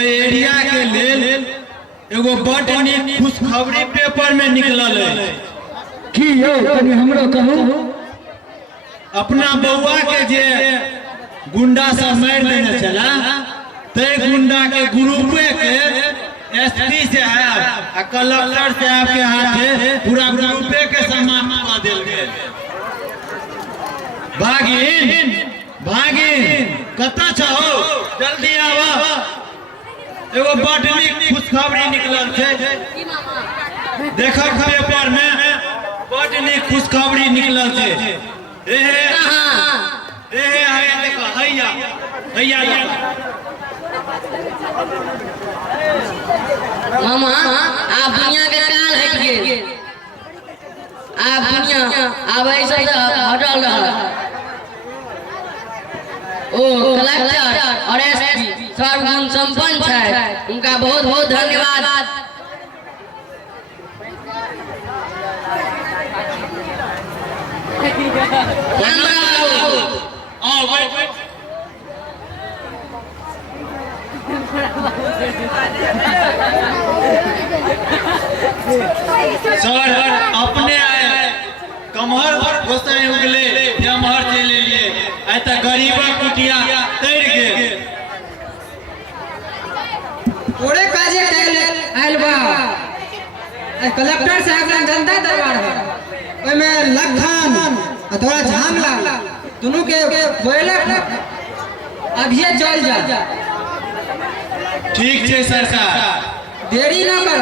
Area के लेल एगो बड़ नीक खुशखबरी पेपर में निकलल है। की यौ तनी हमरो कहू। अपना बउआ के जे गुंडा सब मार देने चला ते गुंडा के ग्रुपे के एसपी से आ कलेक्टर साहब के हाथे पूरा ग्रुपे के सम्मान कर देल गेल। भागिन भागिन कता छहो जल्दी आवा। एगो बड़ नीक खुशखबरी निकलल छै। देखब पेपर में बड़ नीक खुशखबरी निकलल छै। एहे हैया देखो हैया हैया मामा आप दुनिया के काल हट गए। आप दुनिया अब ऐसा हटल रहा। ओ कलेक्टर और एसपी सर्वगुण संपन्न है, उनका बहुत बहुत धन्यवाद। सर अपने आए कमहर गोसाई उगले जमहर चले लिए आय त गरीबा कुटिया तैर गए। ओरे काजे आइल बा कलेक्टर साहब ने जनता दरबार है। ओय में लखन अथवा झांगला दोनों के बोले अभी चल जा। ठीक है सरकार, देरी ना कर।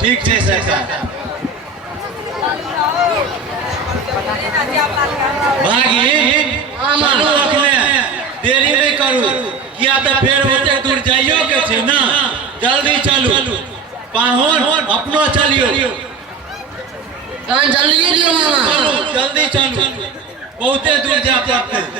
ठीक है सरकार। भागिन चलू अखने देरी नहीं करू, किया तो फिर ओते दूर जाइयो के छै ना। जल्दी चलू पाहुन अपनो चलियो। जल्दी दियो मामा। चलू जल्दी चलू, बहुते दूर जा पड़ते।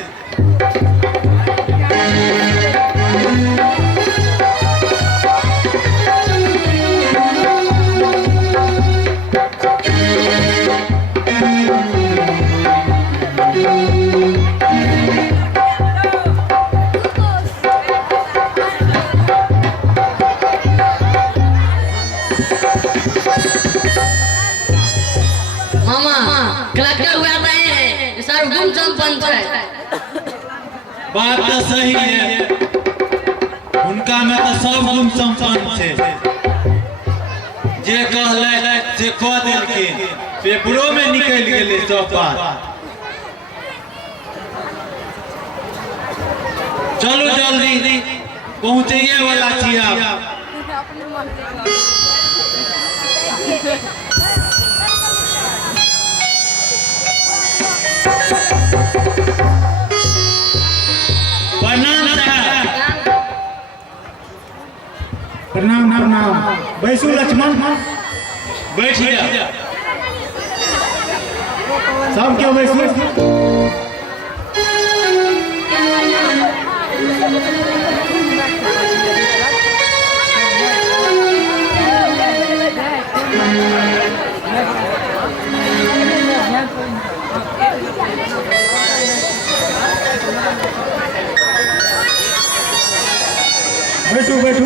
कलेक्टर हुआ है सर्वगुण संपन्न है। बात तो सही है, उनका में तो सब गुण संपन्न थे। जे कहले से कह दिल के पेपरों में निकल गए सब बात। चलो जल्दी पहुंचे वाला छी आप। प्रणाम प्रणाम। बैसू लक्ष्मण, बैठ जा। सब क्यों बैसू। बैठो बैठो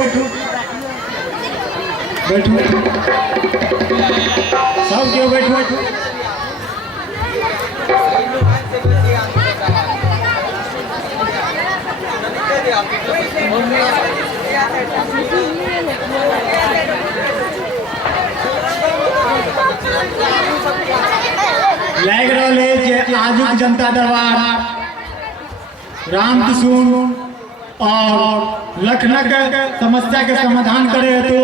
बैठो, सब क्यों बैठो। लग रहा है जे आजुक जनता दरबार राम किशुन और लखनक समस्या के समाधान करे तो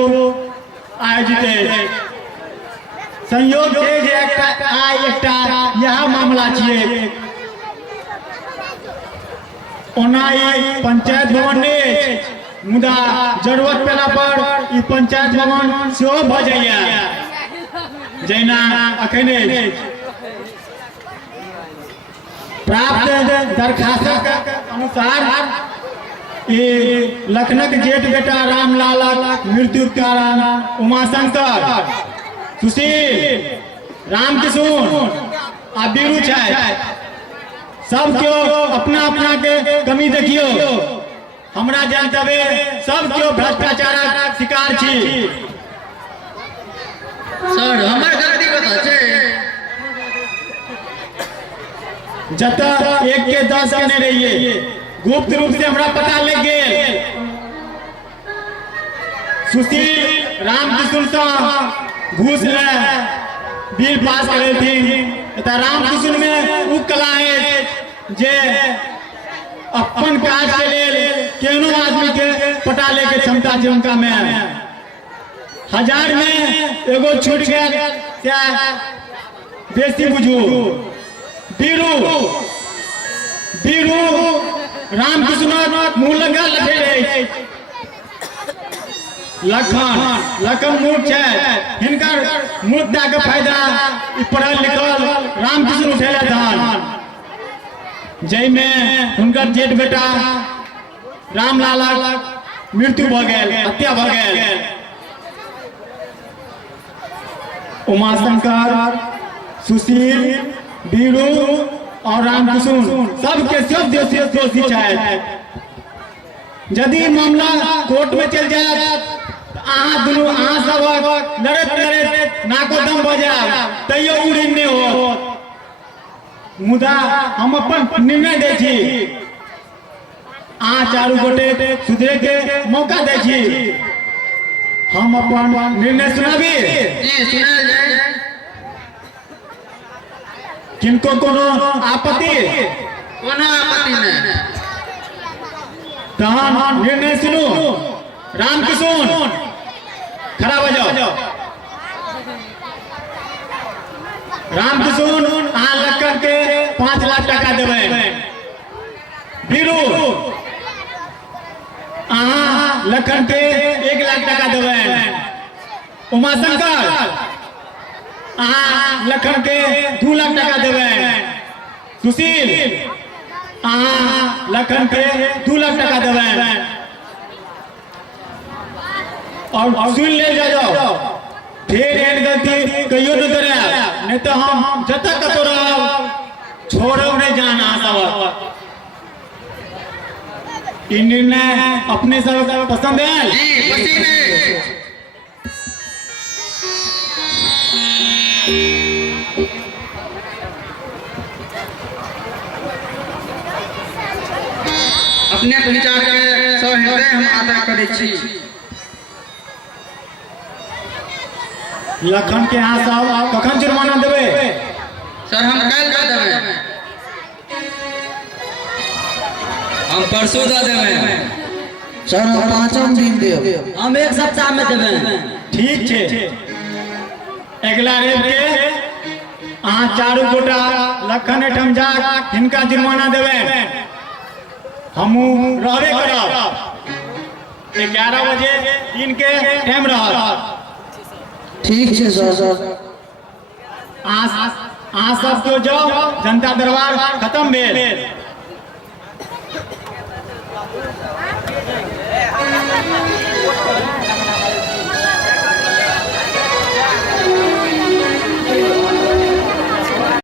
आयोजित है। संयोग है जे एकटा यह मामला छिए। ओना ई पंचायत भवन ने मुदा जरूरत पेला पर ई पंचायत भवन सेहो भ जाइए। जैना अखने प्राप्त दरखास्तक अनुसार ये लखनक जेठ बेटा रामलाल मृत्यु कारण उमाशंकर सुशील, रामकिशोर आ बीरू छै, सब केओ अपना अपना के कमी देखियो। हमरा जानतबे सब केओ भ्रष्टाचारक शिकार छी। सर हमर गलती कतऽ छै? जतऽ 1 के 10 केने रहिए, गुप्त रूप से हमरा पता लग गेल। सुशील रामकिशोर से घूस ले बिल पास करेथिन। रामकिशोर में उ कला है जे अपन काज के लेल केनो आदमी के पटाले के क्षमता छै उनका में। 1000 में एगो छूट गया क्या बेसी बुझू। बीरू रामकिशोर मुँह लगा लगे रहे। लखन मूर्ख है, हिनकर मूर्खता के फायदा पढ़ल लिखल रामकिशोर उठेला धान, जैमे हुनकर जेठ बेटा रामलालक मृत्यु भ गेल, हत्या भ गेल। उमाशंकर, सुशील, बीरू और रामकिशोर सबके सब दोषी छथि। यदि मामला कोर्ट में चल जाए अहाँ दुनू अहाँ सब लड़ैत नाको दम भ जायब तैयो उड़ीन नहीं हो। मुदा हम अपन निर्णय दै छी, अहाँ चारू गोटे सुधरे के मौका दै छी। हम अपन निर्णय सुनाबी। जी सुनाल जाए। किनको कोनो आपत्ति? कोनो आपत्ति नहीं। तहन निर्णय सुनू। रामकिशोर खड़ा हो जाओ। रामकिशोर अहाँ लक्कड़ के 5 लाख टका देबै। बीरू अहाँ लक्कड़ के 1 लाख टका देबै। उमाशंकर अहाँ लक्कड़ के 2 लाख टका देबै। सुशील अहाँ लखन के 2 लाख टका देबै। और सुन ले जाओ, फिर एहन गलती कहियो न करे, नहीं तो हम जब तक कतो रहब छोड़ब नहीं जाना सब। ई निर्णय अपने सब पसंद है? जी पसंद है। अपने विचार के सहृदय हम आदर करै छी। लखन के यहाँ सब कखन जुर्माना देबै? सर हम कल दे देबै। हम परसों दे देबै। सर हम 5म दिन देब। हम 1 सप्ताह में देबै। ठीक छै। अगला रेव के अहाँ चारू गोटा लखन एठम जा हिनका जुर्माना देबै। हमू रहबे करब। 11 बजे इनके टाइम रहत। ठीक छै सर। अहाँ सब तो जाओ, जनता दरबार खत्म भेल।